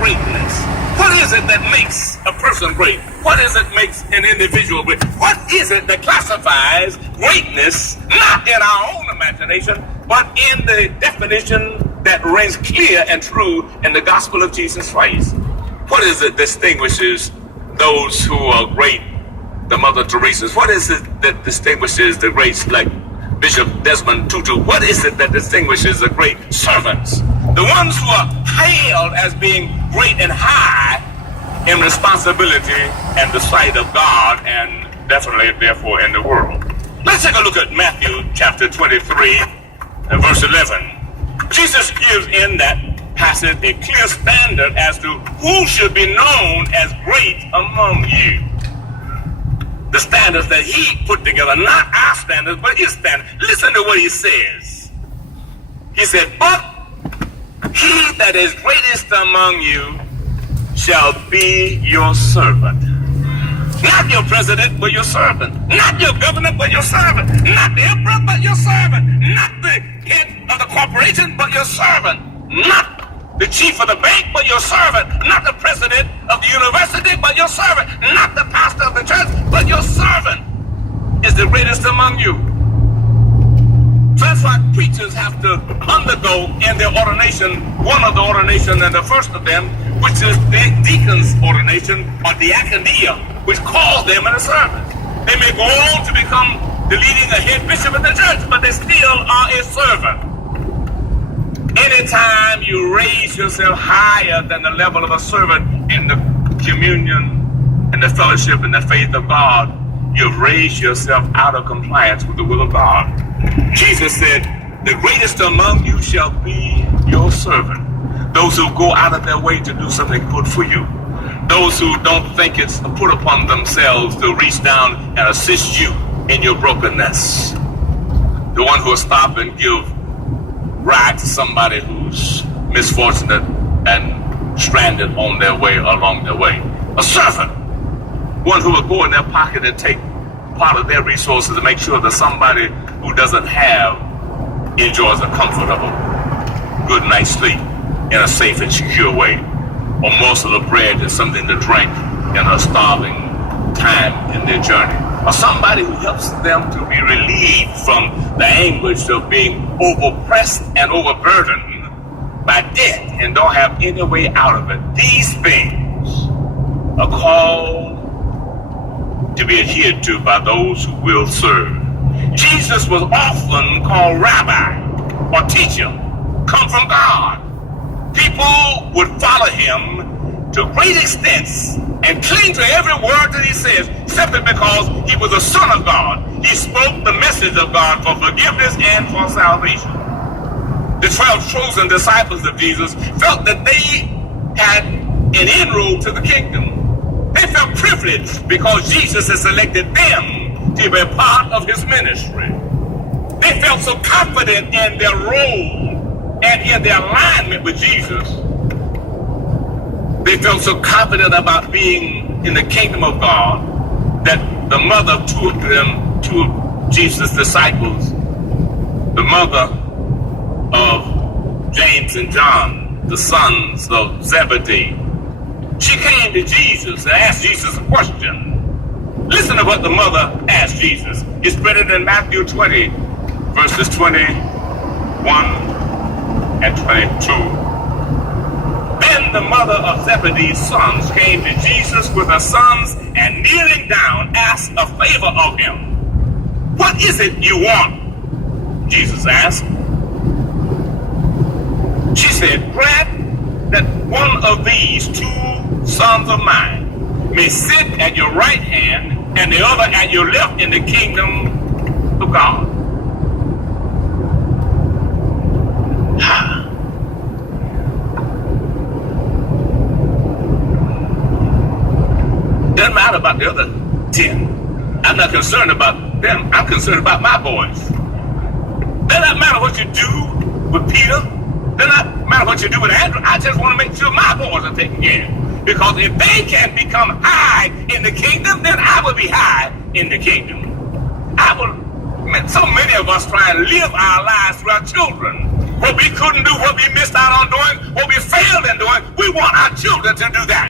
greatness? What is it that makes a person great? What is it that makes an individual great? What is it that classifies greatness, not in our own imagination, but in the definition that rings clear and true in the gospel of Jesus Christ? What is it that distinguishes those who are great, the Mother Teresa's? What is it that distinguishes the greats like Bishop Desmond Tutu? What is it that distinguishes the great servants? The ones who are hailed as being great and high in responsibility and the sight of God, and definitely, therefore, in the world. Let's take a look at Matthew chapter 23 and verse 11. Jesus gives in that passage a clear standard as to who should be known as great among you. The standards that he put together, not our standards, but his standards. Listen to what he says. He said, but he that is greatest among you shall be your servant. Not your president, but your servant. Not your governor, but your servant. Not the emperor, but your servant. Not the head of the corporation, but your servant. Not the chief of the bank, but your servant. Not the president of the university, but your servant. Not the pastor of the church, but your servant is the greatest among you. So that's why preachers have to undergo in their ordination, one of the ordination, and the first of them, which is the deacon's ordination or diaconia, which calls them in a servant. They may go on to become the leading a head bishop in the church, but they still are a servant. Anytime you raise yourself higher than the level of a servant in the communion and the fellowship and the faith of God, you've raised yourself out of compliance with the will of God. Jesus said, the greatest among you shall be your servant. Those who go out of their way to do something good for you. Those who don't think it's put upon themselves to reach down and assist you in your brokenness. The one who will stop and give ride to somebody who's misfortunate and stranded on their way, along their way. A servant. One who will go in their pocket and take part of their resources to make sure that somebody who doesn't have enjoys a comfortable, good night's sleep in a safe and secure way. A morsel of bread and something to drink in a starving time in their journey. Or somebody who helps them to be relieved from the anguish of being overpressed and overburdened by debt and don't have any way out of it. These things are called to be adhered to by those who will serve. Jesus was often called rabbi or teacher, come from God. People would follow him to great extents and cling to every word that he says simply because he was a son of God. He spoke the message of God for forgiveness and for salvation. The 12 chosen disciples of Jesus felt that they had an inroad to the kingdom. They felt privileged because Jesus had selected them to be a part of his ministry. They felt so confident in their role and in their alignment with Jesus. They felt so confident about being in the kingdom of God that the mother of two of Jesus' disciples, the mother of James and John, the sons of Zebedee, she came to Jesus and asked Jesus a question. Listen to what the mother asked Jesus. It's printed in Matthew 20, verses 21 and 22. Then the mother of Zebedee's sons came to Jesus with her sons and kneeling down asked a favor of him. What is it you want? Jesus asked. She said, grant that one of these two sons of mine may sit at your right hand and the other at your left in the kingdom of God. Doesn't matter about the other 10. I'm not concerned about them. I'm concerned about my boys. Does not matter what you do with Peter. Does not matter what you do with Andrew. I just want to make sure my boys are taken care of. Because if they can become high in the kingdom, then I will be high in the kingdom. So many of us try and live our lives through our children. What we couldn't do, what we missed out on doing, what we failed in doing, we want our children to do that.